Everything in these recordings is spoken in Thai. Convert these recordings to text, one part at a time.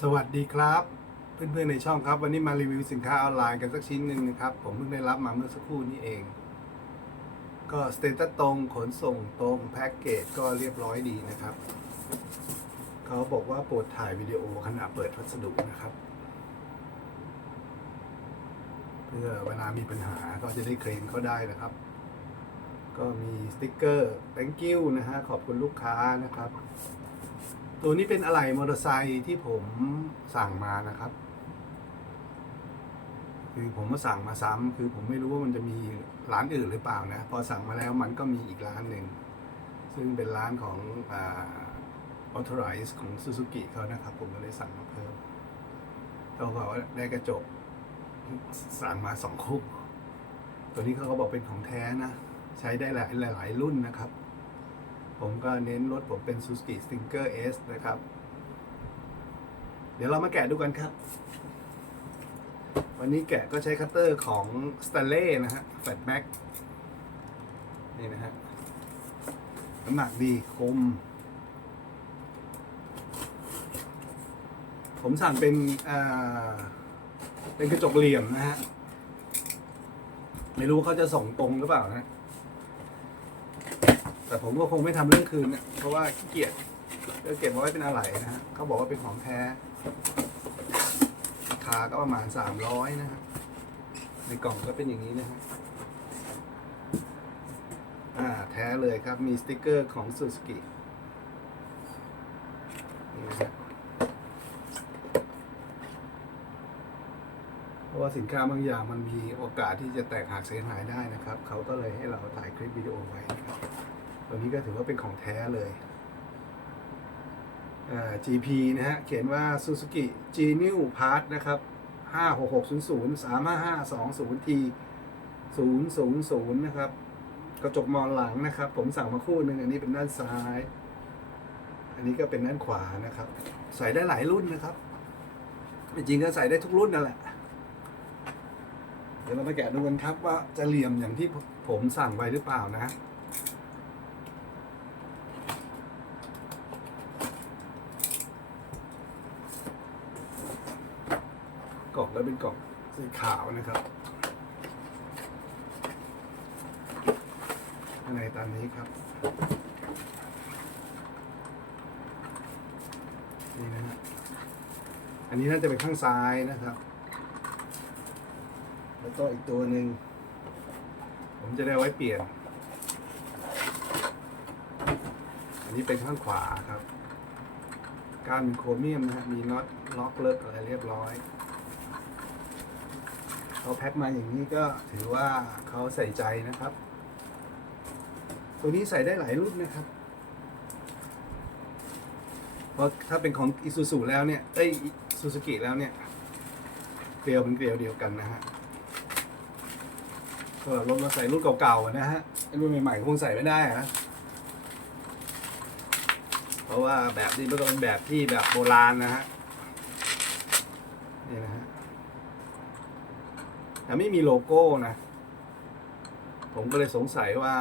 สวัสดีครับ เพื่อนๆในช่องครับ วันนี้มารีวิวสินค้าออนไลน์กันสักชิ้นหนึ่งนะครับ ผมเพิ่งได้รับมาเมื่อสักครู่นี้เอง ก็สเตตัสตรงขนส่งตรงแพ็กเกจก็เรียบร้อยดีนะครับ เขาบอกว่าโปรดถ่ายวิดีโอขณะเปิดพัสดุนะครับ เพื่อเวลามีปัญหาก็จะได้เคลมเขาได้นะครับ ก็มีสติ๊กเกอร์ thank you นะฮะขอบคุณลูกค้านะครับ ตัวนี้เป็นอะไหล่มอเตอร์ไซค์ที่ผมสั่งมานะครับ คือผมมาสั่งมาซ้ำคือผมไม่รู้ว่ามันจะมีร้านอื่นหรือเปล่านะ พอสั่งมาแล้วมันก็มีอีกร้านหนึ่ง ซึ่งเป็นร้านของอ่า authorize ของ Suzuki เขานะครับ ผมก็เลยสั่งมาเพิ่มเขาบอกว่าได้กระจกสั่งมาสองคู่ ตัวนี้เขาก็บอกเป็นของแท้นะ ใช้ได้หลายหลายรุ่นนะครับ ผมก็เน้นรถผมเป็น Suzuki Stinger S นะครับ เดี๋ยวเรามาแกะดูกันครับ วันนี้แกะก็ใช้คัตเตอร์ของ Stanley นะฮะ Fat Max นี่นะฮะน้ำหนักดีคม ผมสั่งเป็นอ่าเป็นกระจกเหลี่ยมนะฮะ ไม่รู้เขาจะส่งตรงหรือเปล่านะ ผมก็คงไม่ทำเรื่องคืนเนี่ยเพราะว่าขี้เกียจก็เก็บไว้เป็นอะไรนะฮะเขาบอกว่าเป็นของแท้ราคาก็ประมาณสามร้อยนะฮะในกล่องก็เป็นอย่างนี้นะฮะอ่าแท้เลยครับมีสติกเกอร์ของ Suzuki นี่นะฮะเพราะว่าสินค้าบางอย่างมันมีโอกาสที่จะแตกหักเสียหายได้นะครับ เขาก็เลยให้เราถ่ายคลิปวิดีโอไว้นะครับ ตัวนี้ก็ถือว่าเป็นของแท้เลยอ่า GP นะฮะ เขียนว่า Suzuki G New Part นะครับ 56600 35520 T 000 นะครับ กระจกมองหลังนะครับ ผมสั่งมาคู่หนึ่งอันนี้เป็นด้านซ้าย อันนี้ก็เป็นด้านขวานะครับ ใส่ได้หลายรุ่นนะครับ จริงๆก็ใส่ได้ทุกรุ่นนั่นแหละ เดี๋ยวเรามาแกะดูกันครับว่าจะเหลี่ยมอย่างที่ผมสั่งไว้หรือเปล่านะ กล่องแล้วเป็นกล่องสีขาวนะครับข้างในตามนี้ครับ นี่นะฮะอันนี้น่าจะเป็นข้างซ้ายนะครับ แล้วก็อีกตัวหนึ่งผมจะได้ไว้เปลี่ยน อันนี้เป็นข้างขวาครับ การเป็นโครเมียมนะฮะมีน็อตล็อกเลิกอะไรเรียบร้อย เขาแพ็คมาอย่างนี้ก็ถือว่าเขาใส่ใจนะครับ ตัวนี้ใส่ได้หลายรุ่นนะครับ เพราะถ้าเป็นของอิซูซูแล้วเนี่ย เอ้ยซูซูกิแล้วเนี่ย เกลียวเป็นเกลียวเดียวกันนะฮะก็รถมาใส่รุ่นเก่าๆนะฮะอ้รุ่นใหม่ๆคงใส่ไม่ได้อะเพราะว่าแบบนี้มันก็เป็นแบบที่แบบโบราณนะฮะ แต่ไม่มีโลโก้นะ ผมก็เลยสงสัยว่า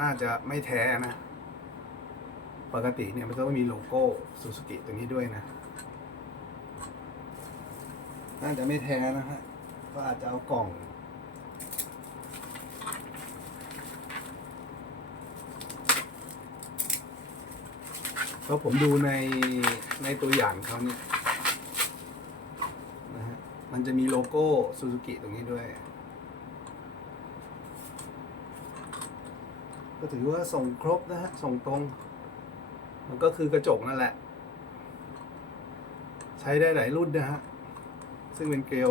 น่าจะไม่แท้นะ ปกติเนี่ยมันต้องมีโลโก้ซูซูกิตรงนี้ด้วยนะ น่าจะไม่แท้นะฮะ ก็อาจจะเอากล่องเพราะผมดูในในตัวอย่างเขาเนี่ย มันจะมีโลโก้ซูซูกิตรงนี้ด้วย ก็ถือว่าส่งครบนะฮะ ส่งตรง มันก็คือกระจกนั่นแหละ ใช้ได้หลายรุ่นนะฮะ ซึ่งเป็นเกลียว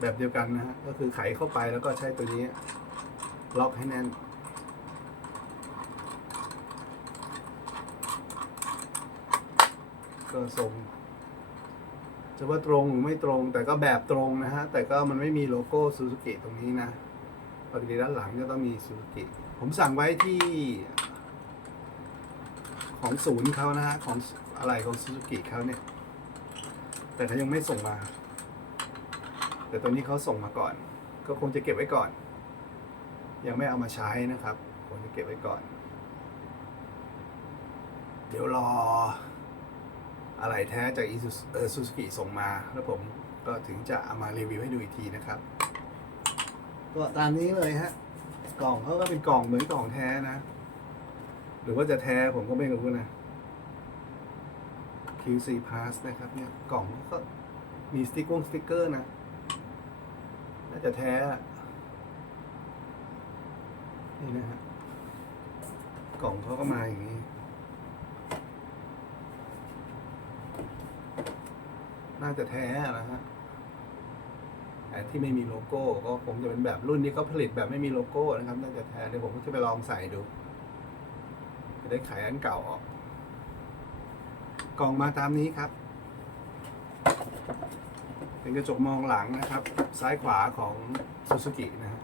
แบบเดียวกันนะฮะ ก็คือไขเข้าไปแล้วก็ใช้ตัวนี้ ล็อกให้แน่นก็ส่ง จะว่าตรงหรือไม่ตรง แต่ก็แบบตรงนะฮะ แต่ก็มันไม่มีโลโก้ซูซูกิตรงนี้นะปกติด้านหลังจะต้องมีซูซูกิผมสั่งไว้ที่ ของศูนย์เขานะฮะ ของอะไรของซูซูกิเขาเนี่ย แต่เขายังไม่ส่งมา แต่ตอนนี้เขาส่งมาก่อน ก็คงจะเก็บไว้ก่อน ยังไม่เอามาใช้นะครับคงจะเก็บไว้ก่อน เดี๋ยวรอ อะไรแท้จากอีซูซูกิส่งมา แล้วผมก็ถึงจะเอามารีวิวให้ดูอีกทีนะครับ ก็ตามนี้เลยฮะ กล่องเขาก็เป็นกล่องเหมือนกล่องแท้นะ หรือว่าจะแท้ผมก็ไม่รู้นะ QC Pass นะครับเนี่ยกล่องก็มีสติ๊กเกอร์สติ๊กเกอร์นะน่าจะแท้ นี่นะฮะกล่องเขาก็มาอย่างนี้ น่าจะแท้นะฮะแต่ที่ไม่มีโลโก้ก็คงจะเป็นแบบรุ่นนี้เขาผลิตแบบไม่มีโลโก้นะครับ น่าจะแท้เดี๋ยวผมก็จะไปลองใส่ดู จะได้ขายอันเก่าออก กล่องมาตามนี้ครับ เป็นกระจกมองหลังนะครับ ซ้ายขวาของซูซูกินะฮะ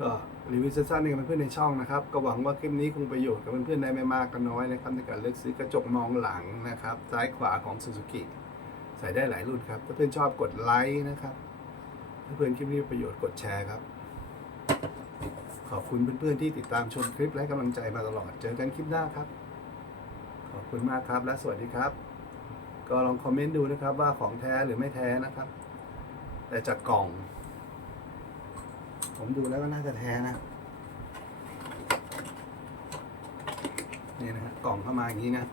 ก็รีวิวสั้นๆให้กับเพื่อนๆในช่องนะครับ ก็หวังว่าคลิปนี้คงประโยชน์กับเพื่อนๆได้ไม่มากก็น้อยนะครับในการเลือกซื้อกระจกมองหลังนะครับ ซ้ายขวาของซูซูกิใส่ได้หลายรุ่นครับ ถ้าเพื่อนชอบกดไลค์นะครับถ้าเพื่อนคลิปนี้มีประโยชน์กดแชร์ครับ ขอบคุณเพื่อนๆที่ติดตามชมคลิปและกำลังใจมาตลอด เจอกันคลิปหน้าครับ ขอบคุณมากครับและสวัสดีครับ ก็ลองคอมเมนต์ดูนะครับว่าของแท้หรือไม่แท้นะครับ แต่จากกล่อง ผมดูแล้วก็น่าจะแท้นะนี่นะฮะกล่องเข้ามาอย่างนี้นะ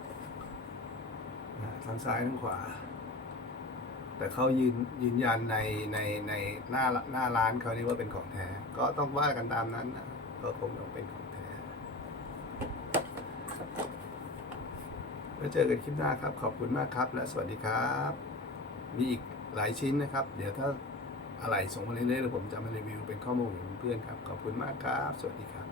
ทั้งซ้ายทั้งขวา แต่เขายืนยืนยันในในในหน้าหน้าร้านเขานี่ว่าเป็นของแท้ ก็ต้องว่ากันตามนั้นนะก็คงต้องเป็นของแท้แล้วเจอกันคลิปหน้าครับ ขอบคุณมากครับ และสวัสดีครับ มีอีกหลายชิ้นนะครับ เดี๋ยวถ้า อะไรส่งมาเรื่อยๆแล้วผมจะมารีวิวเป็นข้อมูลของเพื่อนครับ ขอบคุณมากครับ สวัสดีครับ